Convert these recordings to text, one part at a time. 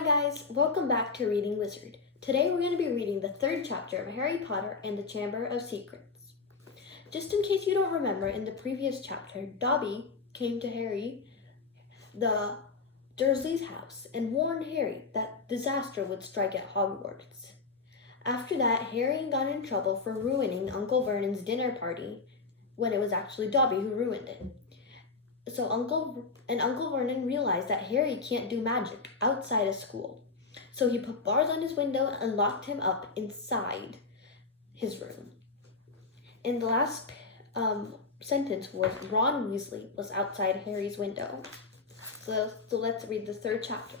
Hi guys, welcome back to Reading Wizard. Today we're going to be reading the third chapter of Harry Potter and the Chamber of Secrets. Just in case you don't remember, in the previous chapter, Dobby came to Harry, the Dursley's house, and warned Harry that disaster would strike at Hogwarts. After that, Harry got in trouble for ruining Uncle Vernon's dinner party when it was actually Dobby who ruined it. So Uncle Vernon realized that Harry can't do magic outside of school. So he put bars on his window and locked him up inside his room. And the last sentence was Ron Weasley was outside Harry's window. So let's read the third chapter.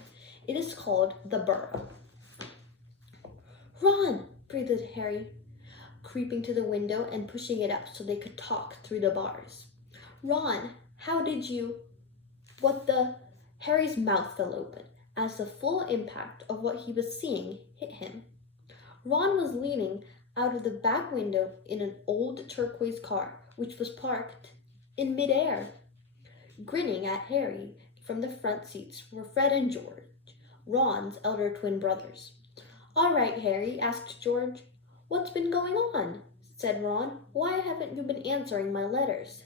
It is called The Burrow. Ron, breathed Harry, creeping to the window and pushing it up so they could talk through the bars. Ron, how did you... Harry's mouth fell open as the full impact of what he was seeing hit him. Ron was leaning out of the back window in an old turquoise car, which was parked in midair. Grinning at Harry from the front seats were Fred and George, Ron's elder twin brothers. All right, Harry, asked George. What's been going on? Said Ron. Why haven't you been answering my letters?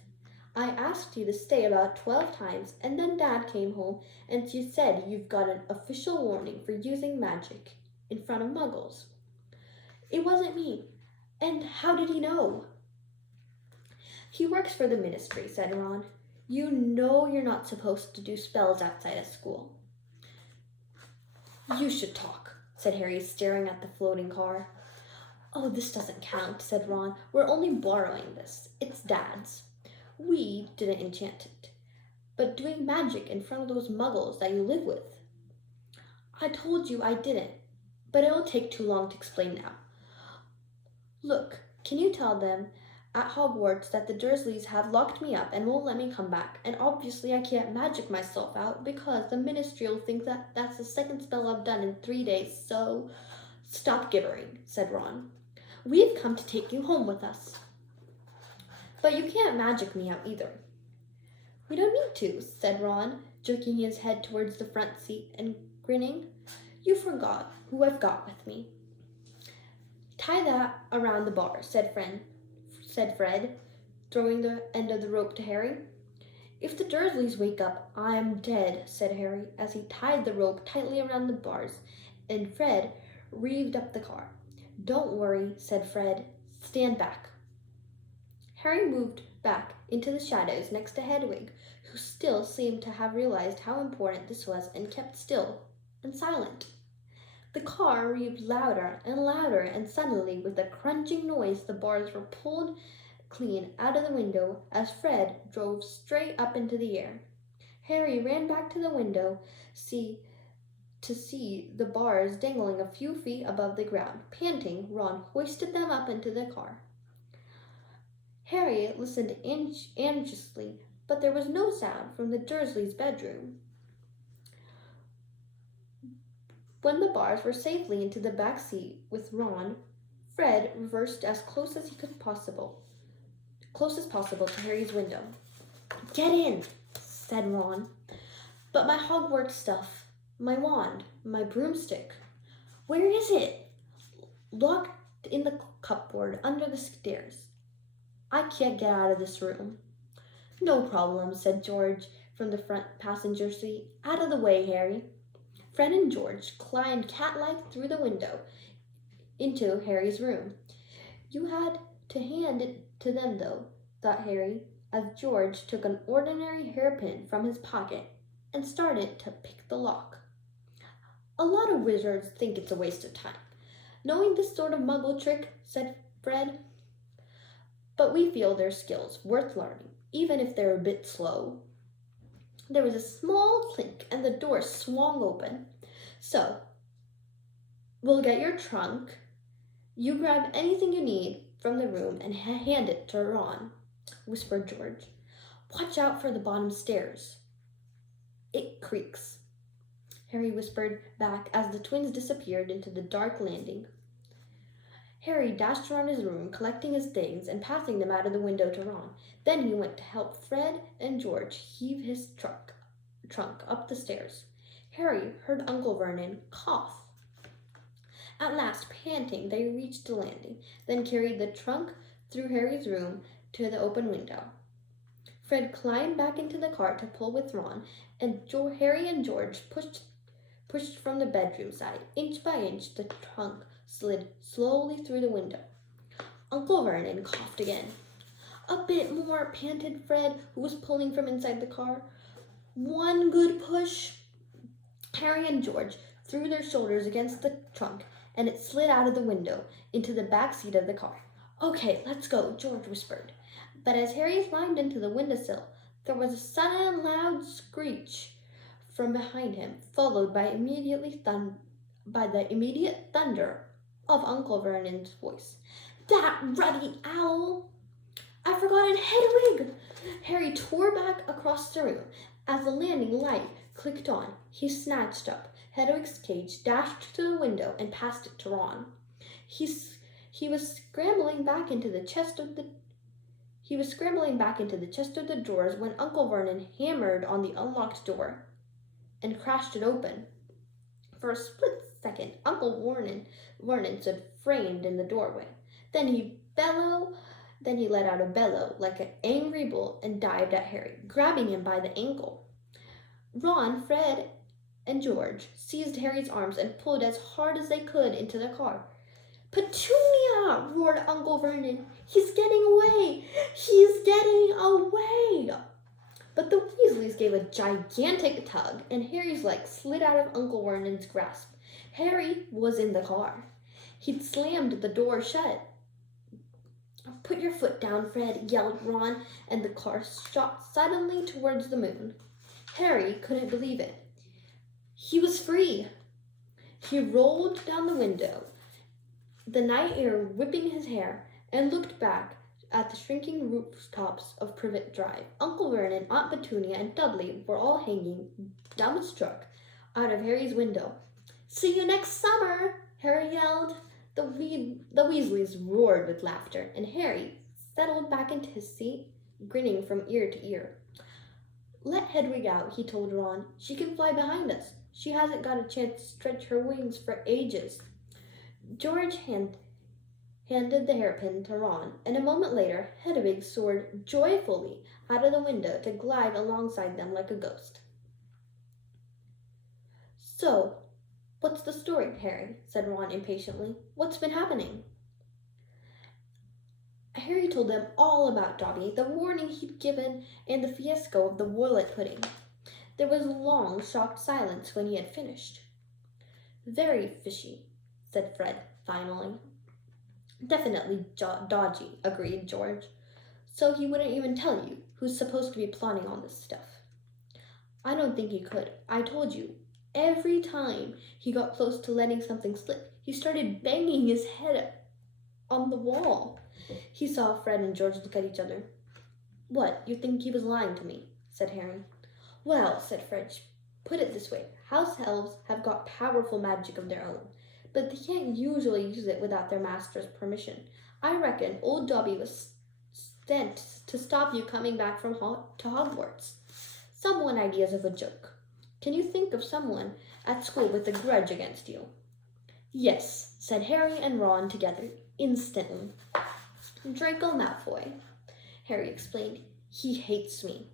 I asked you to stay about 12 times, and then Dad came home and she said you've got an official warning for using magic in front of muggles. It wasn't me. And how did he know? He works for the ministry, said Ron. You know you're not supposed to do spells outside of school. You should talk, said Harry, staring at the floating car. Oh, this doesn't count, said Ron. We're only borrowing this. It's Dad's. We didn't enchant it, but doing magic in front of those muggles that you live with. I told you I didn't, but it'll take too long to explain now. Look, can you tell them at Hogwarts that the Dursleys have locked me up and won't let me come back, and obviously I can't magic myself out because the ministry will think that that's the second spell I've done in 3 days, so stop gibbering, said Ron. We've come to take you home with us. But you can't magic me out either. We don't need to, said Ron, jerking his head towards the front seat and grinning. You forgot who I've got with me. Tie that around the bar, said Fred, throwing the end of the rope to Harry. If the Dursleys wake up, I'm dead, said Harry, as he tied the rope tightly around the bars, and Fred revved up the car. Don't worry, said Fred. Stand back. Harry moved back into the shadows next to Hedwig, who still seemed to have realized how important this was and kept still and silent. The car revved louder, and suddenly, with a crunching noise, the bars were pulled clean out of the window as Fred drove straight up into the air. Harry ran back to the window to see the bars dangling a few feet above the ground. Panting, Ron hoisted them up into the car. Harry listened anxiously, but there was no sound from the Dursleys' bedroom. When the bars were safely into the back seat with Ron, Fred reversed as close as possible to Harry's window. Get in, said Ron. But my Hogwarts stuff, my wand, my broomstick. Where is it? Locked in the cupboard under the stairs. I can't get out of this room. No problem, said George from the front passenger seat. Out of the way, Harry. Fred and George climbed cat-like through the window into Harry's room. You had to hand it to them, though, thought Harry, as George took an ordinary hairpin from his pocket and started to pick the lock. A lot of wizards think it's a waste of time. Knowing this sort of muggle trick, said Fred, but we feel their skills worth learning, even if they're a bit slow. There was a small clink and the door swung open. So, we'll get your trunk. You grab anything you need from the room and hand it to Ron, whispered George. Watch out for the bottom stairs. It creaks, Harry whispered back as the twins disappeared into the dark landing. Harry dashed around his room, collecting his things and passing them out of the window to Ron. Then he went to help Fred and George heave his trunk up the stairs. Harry heard Uncle Vernon cough. At last, panting, they reached the landing, then carried the trunk through Harry's room to the open window. Fred climbed back into the cart to pull with Ron, and Harry and George pushed from the bedroom side. Inch by inch, the trunk slid slowly through the window. Uncle Vernon coughed again. A bit more, panted Fred, who was pulling from inside the car. One good push. Harry and George threw their shoulders against the trunk, and it slid out of the window into the back seat of the car. "Okay, let's go," George whispered. But as Harry climbed into the windowsill, there was a sudden loud screech from behind him, followed by the immediate thunder of Uncle Vernon's voice. "That ruddy owl! I've forgotten Hedwig!" Harry tore back across the room. As the landing light clicked on, he snatched up Hedwig's cage, dashed to the window, and passed it to Ron. He was scrambling back into the chest of the drawers when Uncle Vernon hammered on the unlocked door and crashed it open. For a split second, Uncle Vernon stood framed in the doorway. Then he let out a bellow like an angry bull and dived at Harry, grabbing him by the ankle. Ron, Fred, and George seized Harry's arms and pulled as hard as they could into the car. "Petunia!" roared Uncle Vernon. "He's getting away! He's getting away!" But the Weasleys gave a gigantic tug, and Harry's leg slid out of Uncle Vernon's grasp. Harry was in the car. He'd slammed the door shut. "Put your foot down, Fred," yelled Ron, and the car shot suddenly towards the moon. Harry couldn't believe it. He was free. He rolled down the window, the night air whipping his hair, and looked back at the shrinking rooftops of Privet Drive. Uncle Vernon, Aunt Petunia, and Dudley were all hanging, dumbstruck, out of Harry's window. "See you next summer!" Harry yelled. The Weasleys roared with laughter, and Harry settled back into his seat, grinning from ear to ear. "Let Hedwig out," he told Ron. "She can fly behind us. She hasn't got a chance to stretch her wings for ages." George handed the hairpin to Ron, and a moment later, Hedwig soared joyfully out of the window to glide alongside them like a ghost. "So, what's the story, Harry?" said Ron impatiently. "What's been happening?" Harry told them all about Dobby, the warning he'd given, and the fiasco of the wallet pudding. There was a long, shocked silence when he had finished. "Very fishy," said Fred, finally. "Definitely dodgy," agreed George. "So he wouldn't even tell you, who's supposed to be plotting all this stuff?" "I don't think he could. I told you. Every time he got close to letting something slip, he started banging his head on the wall." He saw Fred and George look at each other. "What, you think he was lying to me?" said Harry. "Well," said Fred, "put it this way. House elves have got powerful magic of their own, but they can't usually use it without their master's permission. I reckon old Dobby was sent to stop you coming back to Hogwarts. Someone ideas of a joke. Can you think of someone at school with a grudge against you?" "Yes," said Harry and Ron together, instantly. "Draco Malfoy," Harry explained. "He hates me."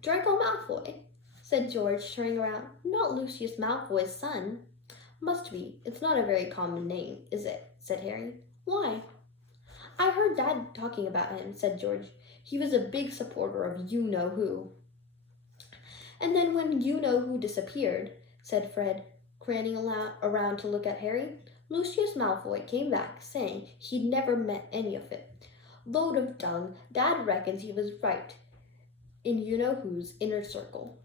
"Draco Malfoy," said George, turning around. "Not Lucius Malfoy's son?" "Must be. It's not a very common name, is it?" said Harry. "Why?" "I heard Dad talking about him," said George. "He was a big supporter of you-know-who." "And then when you-know-who disappeared," said Fred, craning around to look at Harry, "Lucius Malfoy came back, saying he'd never met any of it. Load of dung. Dad reckons he was right in you-know-who's inner circle."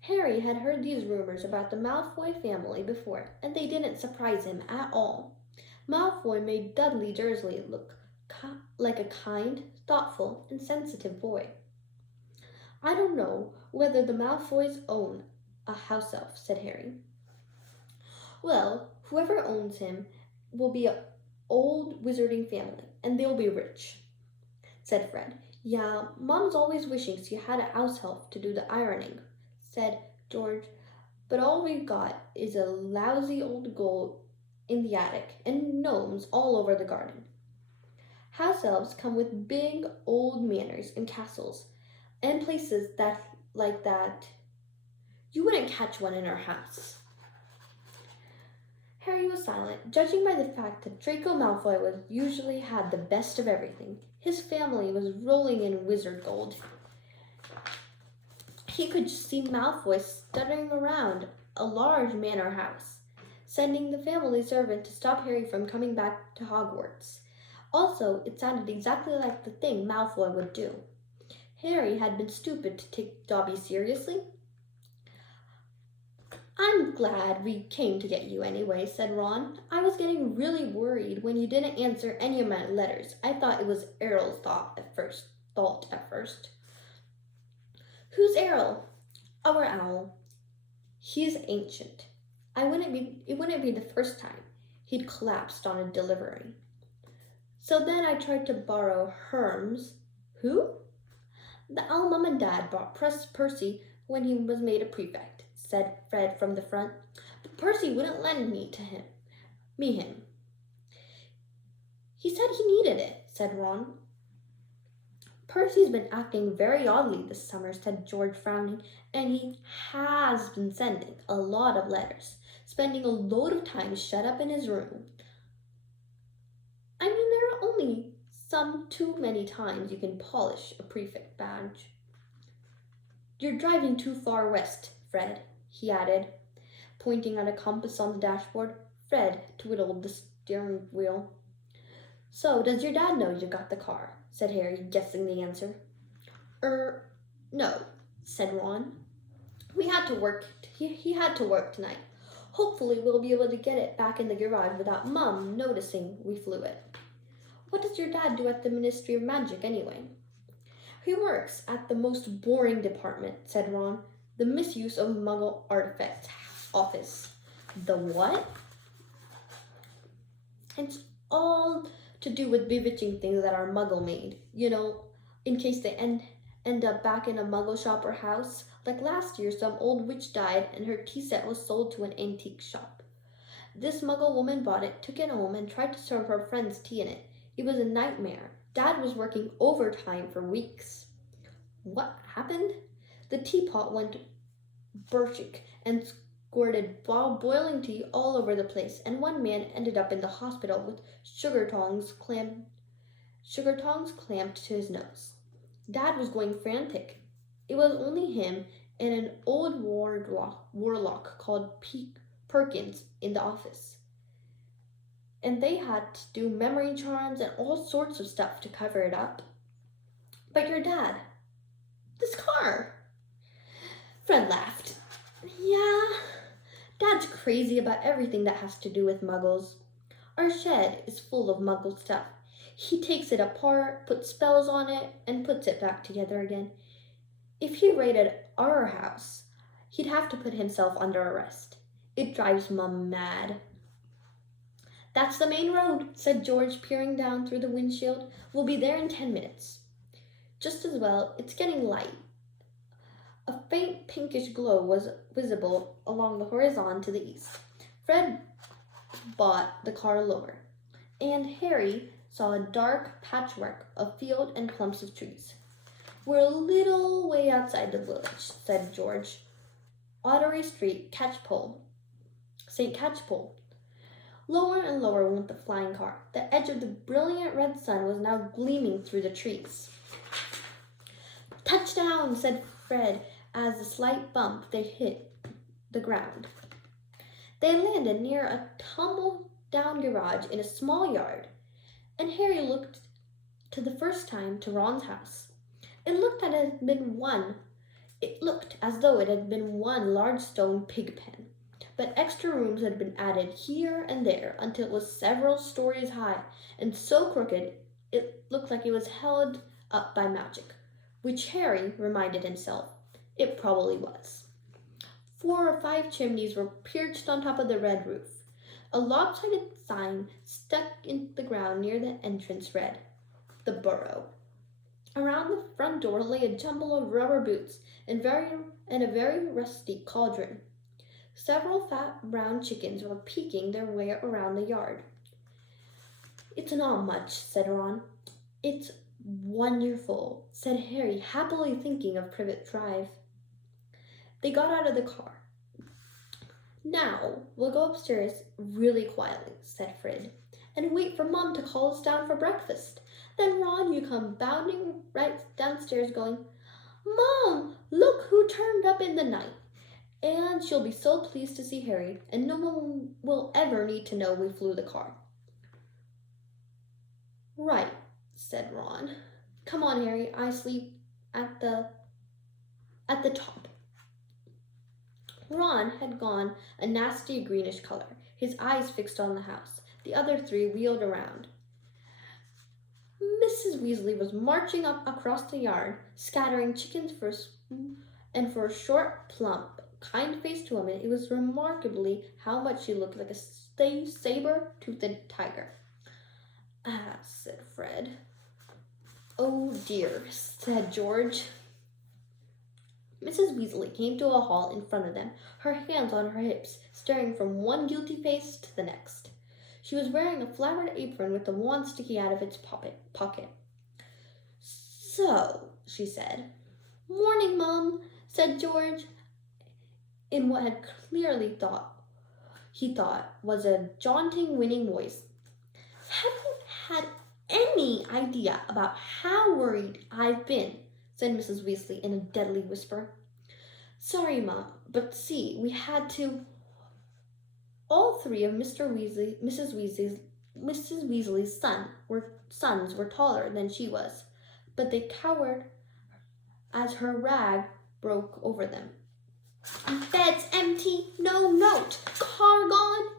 Harry had heard these rumors about the Malfoy family before, and they didn't surprise him at all. Malfoy made Dudley Dursley look like a kind, thoughtful, and sensitive boy. "I don't know whether the Malfoys own a house elf," said Harry. "Well, whoever owns him will be an old wizarding family, and they'll be rich," said Fred. "Yeah, Mom's always wishing she had a house elf to do the ironing," said George. but all we got is a lousy old gold in the attic and gnomes all over the garden. House elves come with big old manors and castles and places that like that. You wouldn't catch one in our house. Harry was silent, judging by the fact that Draco Malfoy was usually had the best of everything. His family was rolling in wizard gold. He could just see Malfoy stuttering around a large manor house, sending the family servant to stop Harry from coming back to Hogwarts. Also, it sounded exactly like the thing Malfoy would do. Harry had been stupid to take Dobby seriously. I'm glad we came to get you anyway, said Ron. I was getting really worried when you didn't answer any of my letters. I thought it was Errol's thought at first. Who's Errol? Our owl. He's ancient. It wouldn't be the first time he'd collapsed on a delivery. So then I tried to borrow Herm's. Who? The owl Mum and Dad bought Percy when he was made a prefect, said Fred from the front. But Percy wouldn't lend me him. He said he needed it, said Ron. Percy's been acting very oddly this summer, said George, frowning, and he has been sending a lot of letters, spending a load of time shut up in his room. I mean, there are only some too many times you can polish a prefect badge. You're driving too far west, Fred, he added, pointing at a compass on the dashboard. Fred twiddled the steering wheel. So, does your dad know you got the car? Said Harry, guessing the answer. No, said Ron. He had to work tonight. Hopefully we'll be able to get it back in the garage without Mum noticing we flew it. What does your dad do at the Ministry of Magic anyway? He works at the most boring department, said Ron. The misuse of Muggle artifacts office. The what? It's all to do with bewitching things that are Muggle made. You know, in case they end up back in a Muggle shop or house. Like last year, some old witch died and her tea set was sold to an antique shop. This Muggle woman bought it, took it home, and tried to serve her friends tea in it. It was a nightmare. Dad was working overtime for weeks. What happened? The teapot went berserk and squirted boiling tea all over the place, and one man ended up in the hospital with sugar tongs clamped to his nose. Dad was going frantic. It was only him and an old warlock called Perkins in the office. And they had to do memory charms and all sorts of stuff to cover it up. But your dad, this car. Fred laughed. Yeah, Dad's crazy about everything that has to do with Muggles. Our shed is full of Muggle stuff. He takes it apart, puts spells on it, and puts it back together again. If he raided our house, he'd have to put himself under arrest. It drives Mum mad. That's the main road, said George, peering down through the windshield. We'll be there in 10 minutes. Just as well, it's getting light. A faint pinkish glow was visible along the horizon to the east. Fred brought the car lower, and Harry saw a dark patchwork of field and clumps of trees. We're a little way outside the village, said George. Ottery Street, St. Catchpole. Lower and lower went the flying car. The edge of the brilliant red sun was now gleaming through the trees. Touchdown, said Fred as a slight bump they hit the ground. They landed near a tumble-down garage in a small yard, and Harry looked to the first time to Ron's house. It looked as though it had been one large stone pig pen, but extra rooms had been added here and there until it was several stories high and so crooked it looked like it was held up by magic, which Harry reminded himself it probably was. 4 or 5 chimneys were perched on top of the red roof. A lopsided sign stuck in the ground near the entrance read, "The Burrow." Around the front door lay a jumble of rubber boots and a very rusty cauldron. Several fat brown chickens were peeking their way around the yard. "It's not much," said Ron. "It's wonderful," said Harry, happily thinking of Privet Drive. They got out of the car. "Now, we'll go upstairs really quietly," said Fred, "and wait for Mom to call us down for breakfast. Then, Ron, you come bounding right downstairs going, 'Mom, look who turned up in the night.' And she'll be so pleased to see Harry, and no one will ever need to know we flew the car." "Right," said Ron. "Come on, Harry, I sleep at the top." Ron had gone a nasty greenish color, his eyes fixed on the house. The other three wheeled around. Mrs. Weasley was marching up across the yard, scattering chickens and for a short, plump, kind-faced woman, it was remarkably how much she looked like a saber-toothed tiger. "Ah," said Fred. "Oh dear," said George. Mrs. Weasley came to a halt in front of them, her hands on her hips, staring from one guilty face to the next. She was wearing a flowered apron with a wand sticking out of its pocket. "So," she said. "Morning, Mum," said George, in what had he thought was a jaunting, winning voice. "Have you had any idea about how worried I've been?" said Mrs. Weasley in a deadly whisper. "Sorry, Mum, but see, we had to." All three of Mrs. Weasley's sons were taller than she was, but they cowered as her rag broke over them. "Bed's empty, no note, car gone.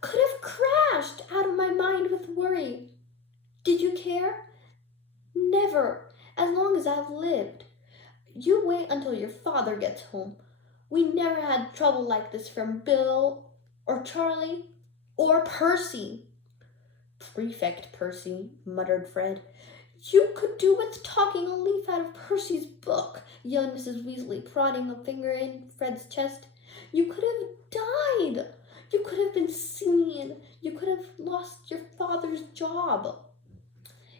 Could have crashed out of my mind with worry. Did you care? Never, as long as I've lived. You wait until your father gets home. We never had trouble like this from Bill or Charlie or Percy." "Prefect Percy," muttered Fred. "You could do with talking a leaf out of Percy's book," yelled Mrs. Weasley, prodding a finger in Fred's chest. "You could have died. You could have been seen. You could have lost your father's job."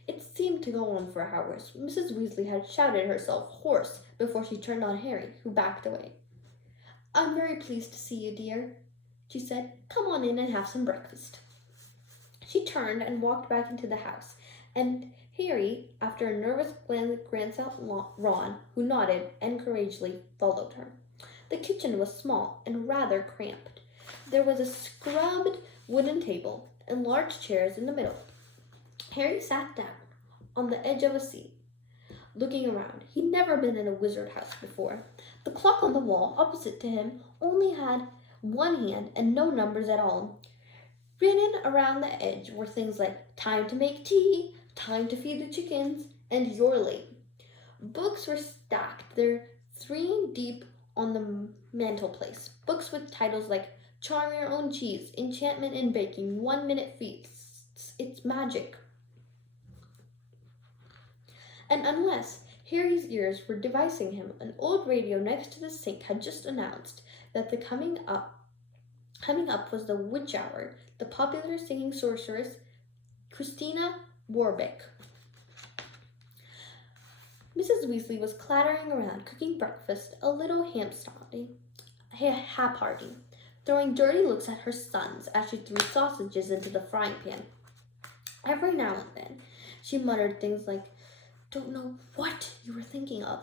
It seemed to go on for hours. Mrs. Weasley had shouted herself hoarse before she turned on Harry, who backed away. "I'm very pleased to see you, dear," she said. "Come on in and have some breakfast." She turned and walked back into the house, and Harry, after a nervous glance at Ron, who nodded encouragingly, followed her. The kitchen was small and rather cramped. There was a scrubbed wooden table and large chairs in the middle. Harry sat down on the edge of a seat, looking around. He'd never been in a wizard house before. The clock on the wall opposite to him only had one hand and no numbers at all. Written around the edge were things like "time to make tea," "time to feed the chickens," and "you're late." Books were stacked there 3 deep on the mantelpiece. Books with titles like "Charm Your Own Cheese," "Enchantment in Baking," "1-Minute Feasts," "It's Magic." And unless Harry's ears were devising him, an old radio next to the sink had just announced that the coming up was the Witch Hour, the popular singing sorceress Christina Warbeck. Mrs. Weasley was clattering around, cooking breakfast, a little haphazardly, throwing dirty looks at her sons as she threw sausages into the frying pan. Every now and then, she muttered things like, "Don't know what you were thinking of.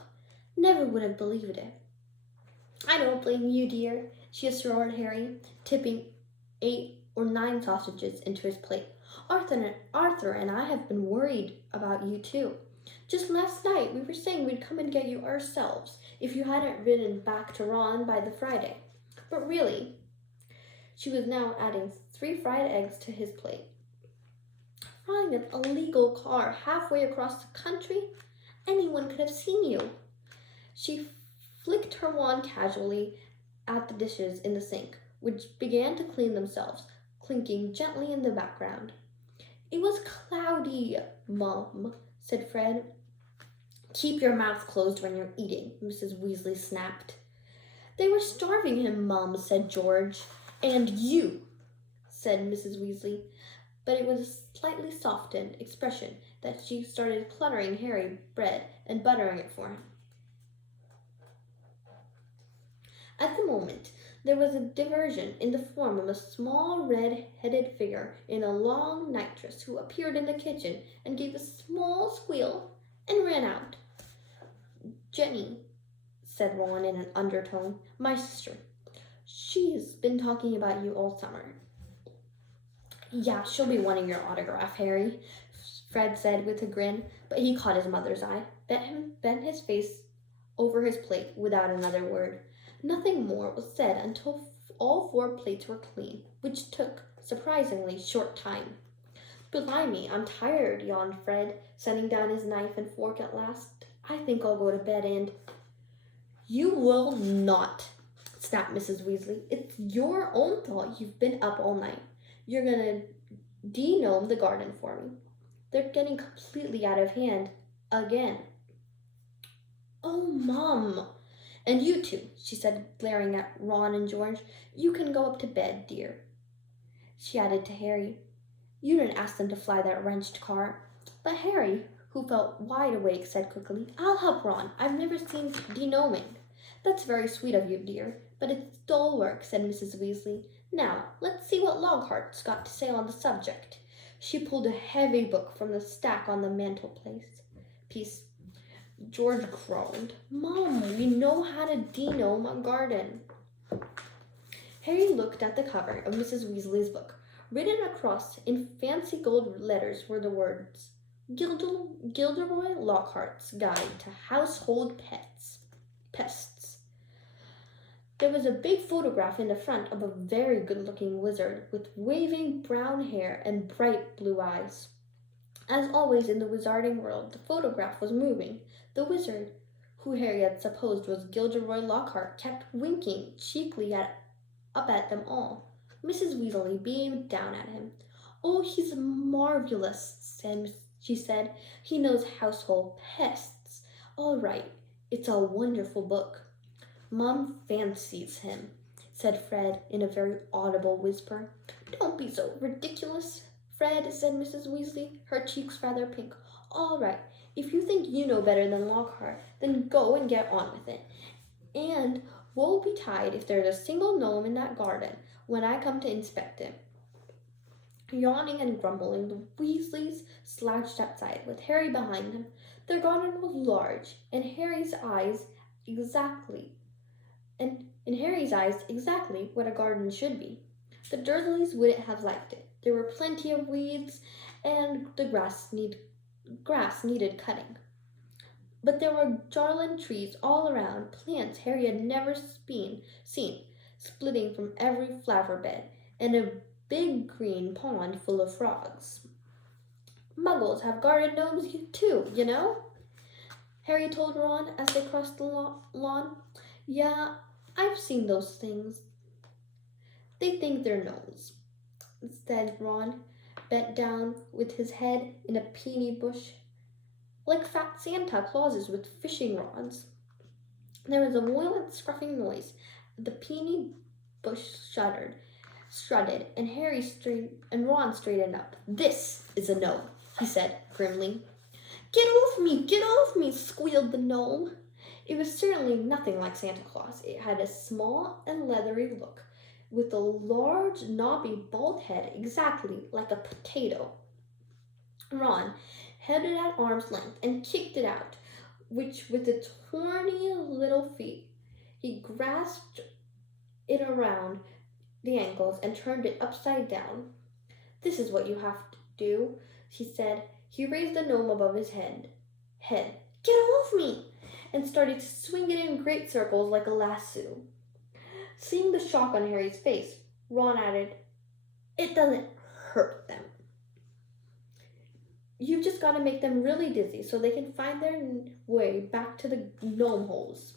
Never would have believed it." "I don't blame you, dear," she assured Harry, tipping 8 or 9 sausages into his plate. Arthur and I have been worried about you too. Just last night we were saying we'd come and get you ourselves if you hadn't ridden back to Ron by the Friday. But really," she was now adding 3 fried eggs to his plate, "flying an illegal car halfway across the country? Anyone could have seen you." She flicked her wand casually at the dishes in the sink, which began to clean themselves, clinking gently in the background. "It was cloudy, Mum," said Fred. "Keep your mouth closed when you're eating," Mrs. Weasley snapped. They were starving him, Mum, said George. And you, said Mrs. Weasley. But it was a slightly softened expression that she started cluttering Harry bread and buttering it for him. At the moment, there was a diversion in the form of a small red-headed figure in a long nightdress who appeared in the kitchen and gave a small squeal and ran out. Jenny, said Ron in an undertone, my sister. She's been talking about you all summer. Yeah, she'll be wanting your autograph, Harry, Fred said with a grin, but he caught his mother's eye, bent his face over his plate without another word. Nothing more was said until all 4 plates were clean, which took surprisingly short time. Blimey, I'm tired, yawned Fred, setting down his knife and fork at last. I think I'll go to bed and... You will not, snapped Mrs. Weasley. It's your own fault you've been up all night. You're gonna de-gnome the garden for me. They're getting completely out of hand again. Oh, Mom. And you two, she said, glaring at Ron and George. You can go up to bed, dear. She added to Harry. You didn't ask them to fly that wrenched car. But Harry, who felt wide awake, said quickly, I'll help Ron. I've never seen de-gnoming. That's very sweet of you, dear, but it's dull work, said Mrs. Weasley. Now, let's see what Lockhart's got to say on the subject. She pulled a heavy book from the stack on the mantelpiece. George groaned. Mom, we know how to de-gnome a garden. Harry looked at the cover of Mrs. Weasley's book. Written across in fancy gold letters were the words, Gilderoy Lockhart's Guide to Household Pests. There was a big photograph in the front of a very good-looking wizard with waving brown hair and bright blue eyes. As always in the wizarding world, the photograph was moving. The wizard, who Harry had supposed was Gilderoy Lockhart, kept winking cheekily up at them all. Mrs. Weasley beamed down at him. Oh, he's marvelous, she said. He knows household pests. All right, it's a wonderful book. Mom fancies him, said Fred in a very audible whisper. Don't be so ridiculous, Fred, said Mrs. Weasley, her cheeks rather pink. All right, if you think you know better than Lockhart, then go and get on with it. And woe betide if there's a single gnome in that garden when I come to inspect it. Yawning and grumbling, the Weasleys slouched outside with Harry behind them. Their garden was large, in Harry's eyes exactly what a garden should be. The Dursleys wouldn't have liked it. There were plenty of weeds, and the grass needed cutting. But there were garland trees all around, plants Harry had never seen, splitting from every flower bed, and a big green pond full of frogs. Muggles have garden gnomes too, you know, Harry told Ron as they crossed the lawn. Yeah, I've seen those things. They think they're gnomes, said Ron, bent down with his head in a peony bush, like fat Santa Clauses with fishing rods. There was a violent scruffing noise. The peony bush strutted, and Ron straightened up. This is a gnome, he said grimly. Get off me, squealed the gnome. It was certainly nothing like Santa Claus. It had a small and leathery look, with a large, knobby, bald head exactly like a potato. Ron held it at arm's length and kicked it out, which with its horny little feet, he grasped it around the ankles and turned it upside down. This is what you have to do, he said. He raised the gnome above his head. Get off me! And started to swing it in great circles like a lasso. Seeing the shock on Harry's face, Ron added, It doesn't hurt them. You've just got to make them really dizzy so they can find their way back to the gnome holes.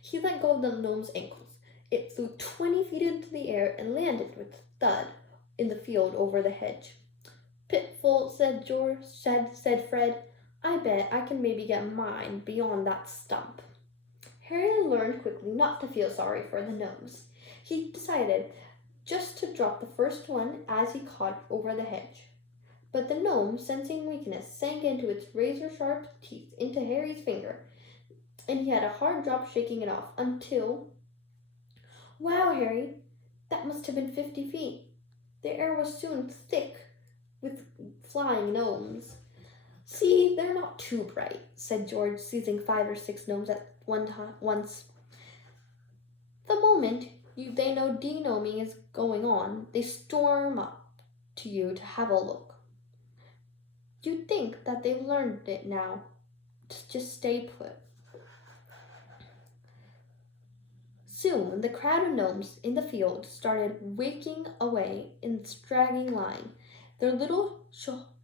He let go of the gnome's ankles. It flew 20 feet into the air and landed with a thud in the field over the hedge. Pitful, said Fred. I bet I can maybe get mine beyond that stump. Harry learned quickly not to feel sorry for the gnomes. He decided just to drop the first one as he caught over the hedge. But the gnome, sensing weakness, sank into its razor-sharp teeth into Harry's finger, and he had a hard job shaking it off until... Wow, Harry, that must have been 50 feet. The air was soon thick with flying gnomes. See, they're not too bright, said George, seizing 5 or 6 gnomes at once. The moment they know de-gnoming is going on, they storm up to you to have a look. You'd think that they've learned it now. Just stay put. Soon the crowd of gnomes in the field started waking away in straggling line, their little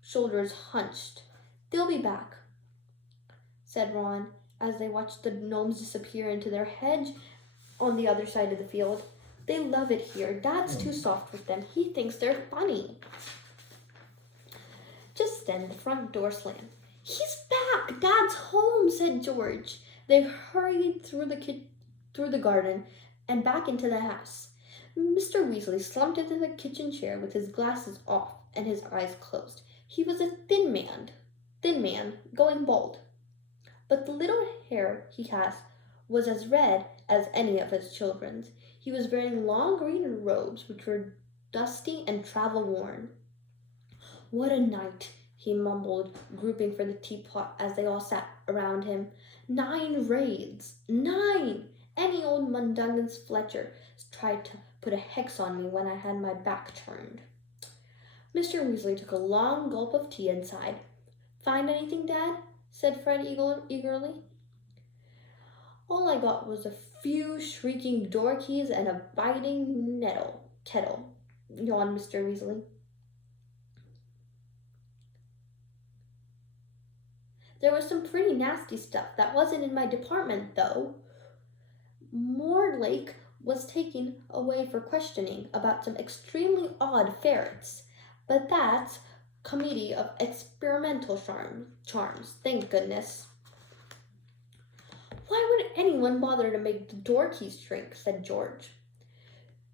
shoulders hunched. They'll be back, said Ron, as they watched the gnomes disappear into their hedge on the other side of the field. They love it here. Dad's too soft with them. He thinks they're funny. Just then the front door slammed. He's back! Dad's home, said George. They hurried through the garden and back into the house. Mr. Weasley slumped into the kitchen chair with his glasses off and his eyes closed. He was a thin man, going bald. But the little hair he had was as red as any of his children's. He was wearing long green robes which were dusty and travel-worn. What a night, he mumbled, groping for the teapot as they all sat around him. 9 raids! 9! Any old Mundungus Fletcher tried to put a hex on me when I had my back turned. Mr. Weasley took a long gulp of tea and sighed. Find anything, Dad? Said Fred eagerly. All I got was a few shrieking door keys and a biting kettle, yawned Mr. Weasley. There was some pretty nasty stuff that wasn't in my department, though. Morlake was taken away for questioning about some extremely odd ferrets, but that's committee of experimental charms, thank goodness. Why would anyone bother to make the door keys shrink, said George.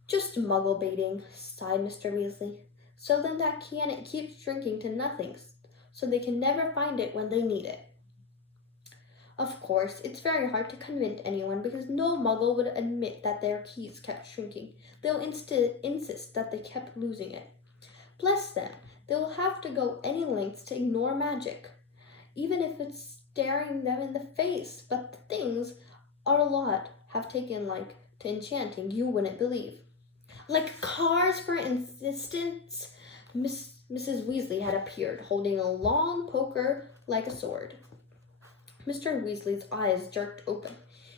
Just muggle baiting, sighed Mr. Weasley. So then that can keeps shrinking to nothing, so they can never find it when they need it. Of course, it's very hard to convince anyone because no muggle would admit that their keys kept shrinking. They'll insist that they kept losing it. Bless them, they will have to go any lengths to ignore magic, even if it's staring them in the face. But the things are a lot have taken to enchanting you wouldn't believe. Like cars, for instance. Mrs. Weasley had appeared, holding a long poker like a sword. Mr. Weasley's eyes jerked open.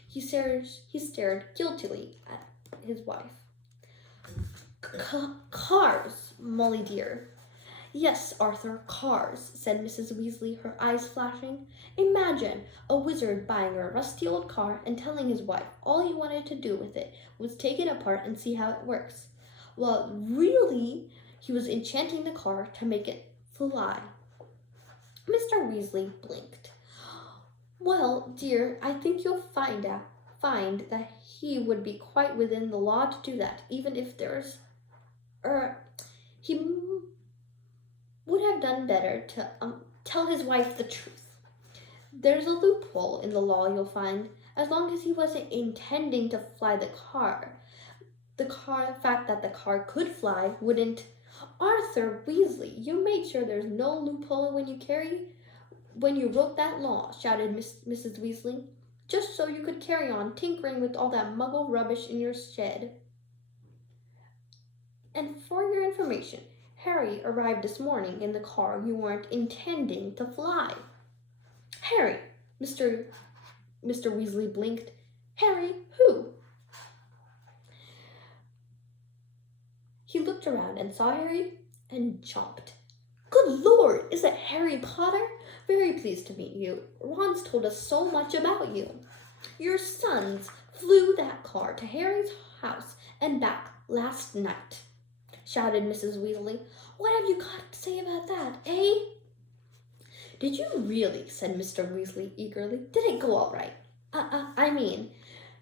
He stared guiltily at his wife. Cars, Molly dear. Yes, Arthur, cars, said Mrs. Weasley, her eyes flashing. Imagine a wizard buying a rusty old car and telling his wife all he wanted to do with it was take it apart and see how it works. Well, really, he was enchanting the car to make it fly. Mr. Weasley blinked. Well, dear, I think you'll find that he would be quite within the law to do that, even if there's... he would have done better to tell his wife the truth. There's a loophole in the law, you'll find, as long as he wasn't intending to fly the car. The fact that the car could fly wouldn't... Arthur Weasley, you made sure there's no loophole when you wrote that law, shouted Mrs. Weasley, just so you could carry on tinkering with all that muggle rubbish in your shed. And for your information, Harry arrived this morning in the car you weren't intending to fly. Harry, Mr. Weasley blinked. Harry who? He looked around and saw Harry and chomped. Good Lord, is it Harry Potter? Very pleased to meet you. Ron's told us so much about you. Your sons flew that car to Harry's house and back last night, shouted Mrs. Weasley. What have you got to say about that, eh? Did you really? Said Mr. Weasley eagerly. Did it go all right? I mean,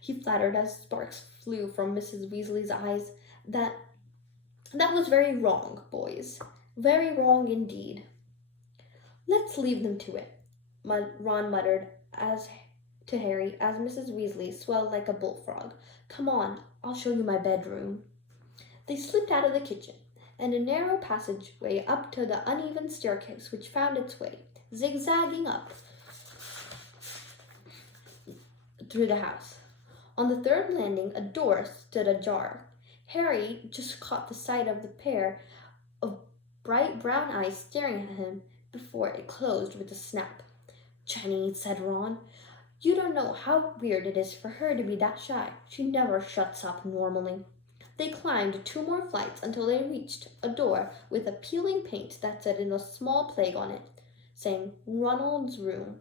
he flattered as sparks flew from Mrs. Weasley's eyes. That was very wrong, boys. Very wrong indeed. Let's leave them to it, Ron muttered to Harry as Mrs. Weasley swelled like a bullfrog. Come on, I'll show you my bedroom. They slipped out of the kitchen and a narrow passageway up to the uneven staircase which found its way, zigzagging up through the house. On the third landing, a door stood ajar. Harry just caught the sight of the pair of bright brown eyes staring at him before it closed with a snap. Jenny, said Ron, you don't know how weird it is for her to be that shy. She never shuts up normally. They climbed 2 more flights until they reached a door with a peeling paint that said in a small plague on it, saying Ronald's room.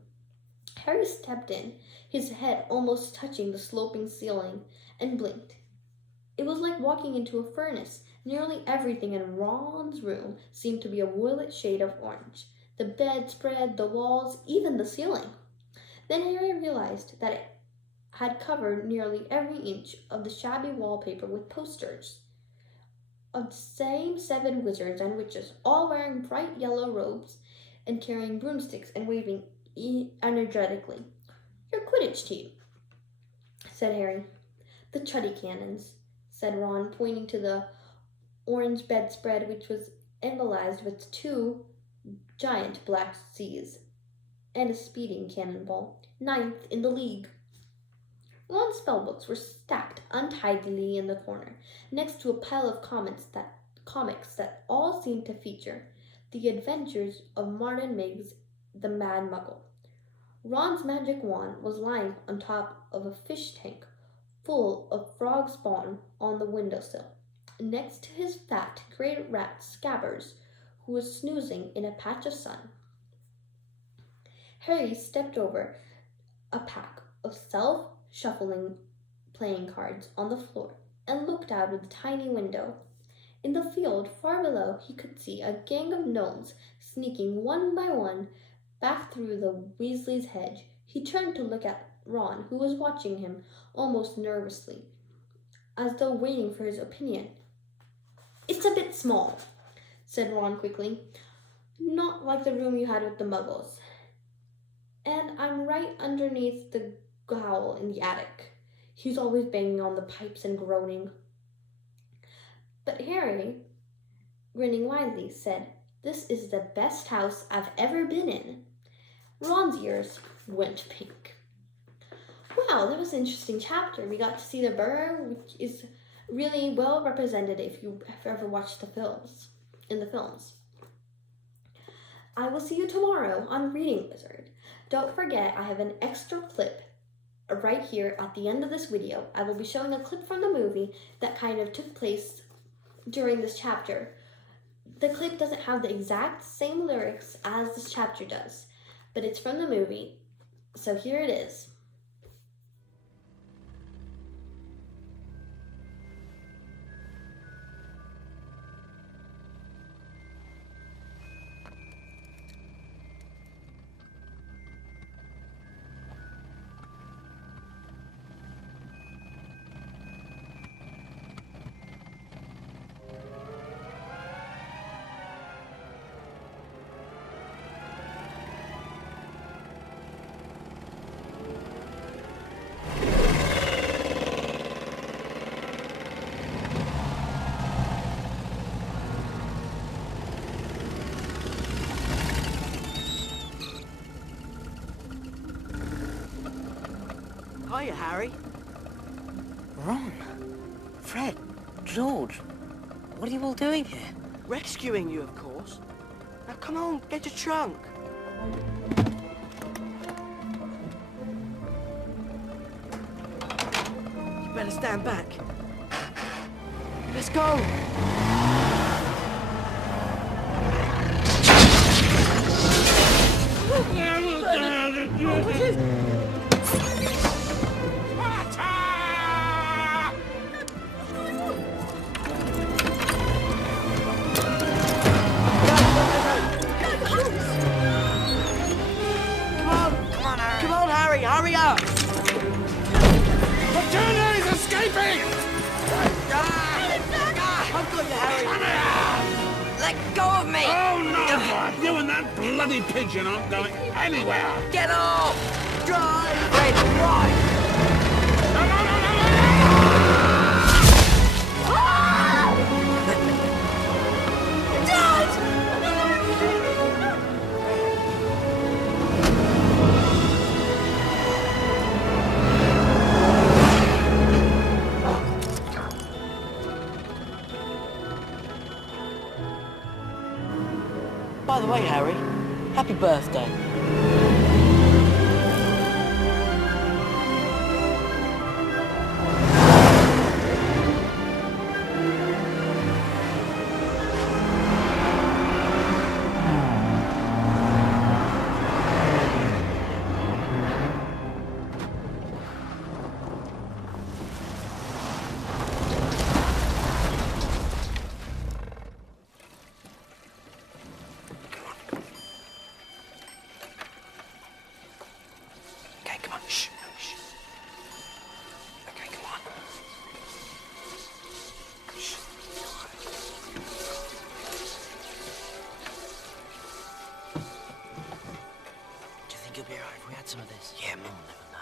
Harry stepped in, his head almost touching the sloping ceiling, and blinked. It was like walking into a furnace. Nearly everything in Ron's room seemed to be a violet shade of orange. The bedspread, the walls, even the ceiling. Then Harry realized that it had covered nearly every inch of the shabby wallpaper with posters of the same 7 wizards and witches, all wearing bright yellow robes and carrying broomsticks and waving energetically. Your Quidditch team, said Harry. The Chuddy Cannons, said Ron, pointing to the orange bedspread which was embellished with 2 giant black C's and a speeding cannonball, 9th in the league. Ron's spellbooks were stacked untidily in the corner, next to a pile of comics that all seemed to feature the adventures of Martin Miggs, the Mad Muggle. Ron's magic wand was lying on top of a fish tank full of frog spawn on the windowsill, next to his fat grey rat Scabbers, who was snoozing in a patch of sun. Harry stepped over a pack of self-shuffling playing cards on the floor and looked out of the tiny window. In the field far below, he could see a gang of gnomes sneaking one by one back through the Weasley's hedge. He turned to look at Ron, who was watching him almost nervously, as though waiting for his opinion. It's a bit small, said Ron quickly. Not like the room you had with the Muggles. And I'm right underneath the growl in the attic. He's always banging on the pipes and groaning. But Harry, grinning widely, said, This is the best house I've ever been in. Ron's ears went pink. Wow, that was an interesting chapter. We got to see the burrow, which is really well represented if you have ever watched the films. I will see you tomorrow on Reading Wizard. Don't forget, I have an extra clip right here at the end of this video. I will be showing a clip from the movie that kind of took place during this chapter. The clip doesn't have the exact same lyrics as this chapter does, but it's from the movie. So here it is. Hiya, Harry. Ron, Fred, George, what are you all doing here? Rescuing you, of course. Now come on, get your trunk. You better stand back. Let's go. Come on, Harry, hurry up! Let go of me! Oh, no, boy! You and that bloody pigeon aren't going anywhere! Get off! Drive! Fred, drive! No, no, no, no, no, By the way, Harry, happy birthday. Okay, come on. Shh. Shh. Okay, come on. Shh. Do you think you'll be alright if we had some of this? Yeah, Mum will never know.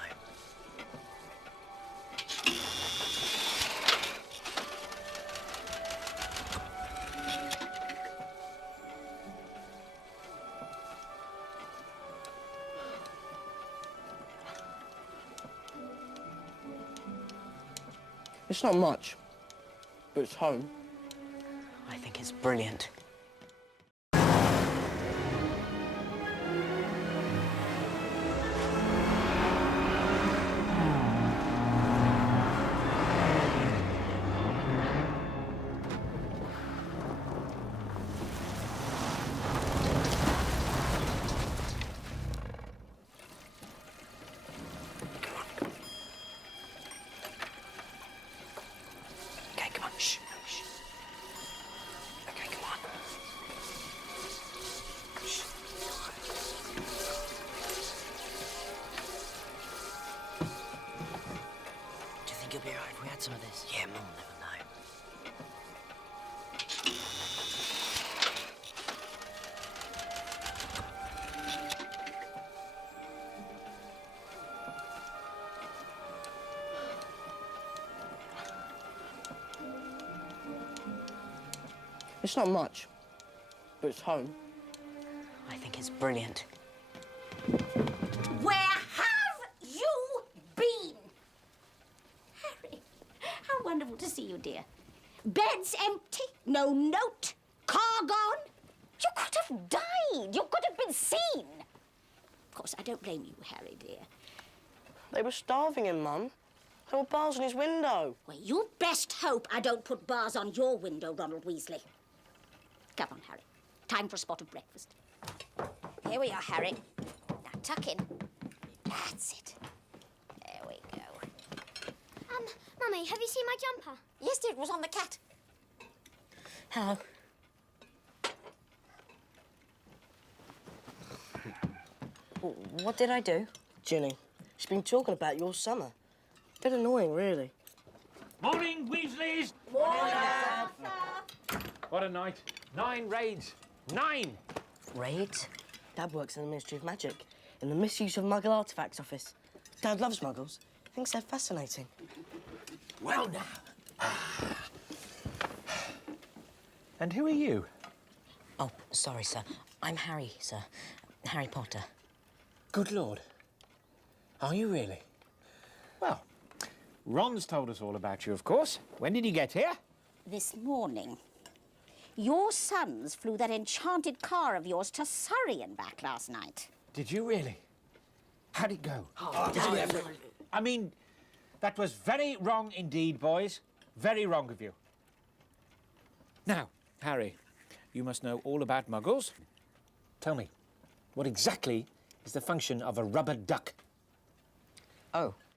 It's not much, but it's home. I think it's brilliant. Okay, come on. Shh. Shh. Okay, come on. Shh. Do you think you'll be alright if we had some of this? Yeah, Mum will never know. It's not much, but it's home. I think it's brilliant. Where have you been? Harry, how wonderful to see you, dear. Bed's empty, no note, car gone. You could have died. You could have been seen. Of course, I don't blame you, Harry, dear. They were starving him, Mum. There were bars on his window. Well, you best hope I don't put bars on your window, Ronald Weasley. Come on, Harry. Time for a spot of breakfast. Here we are, Harry. Now, tuck in. That's it. There we go. Mummy, have you seen my jumper? Yes, dear, it was on the cat. Hello. What did I do? Ginny, she's been talking about your summer. Bit annoying, really. Morning, Weasleys! What a night. 9 raids. 9! Raids? Dad works in the Ministry of Magic, in the Misuse of Muggle Artifacts Office. Dad loves Muggles. Thinks they're fascinating. Well, now. And who are you? Oh, sorry, sir. I'm Harry, sir. Harry Potter. Good Lord. Are you really? Well, Ron's told us all about you, of course. When did you get here? This morning. Your sons flew that enchanted car of yours to Surrey and back last night. Did you really? How'd it go? Oh, I mean, that was very wrong indeed, boys. Very wrong of you. Now, Harry, you must know all about Muggles. Tell me, what exactly is the function of a rubber duck? Oh,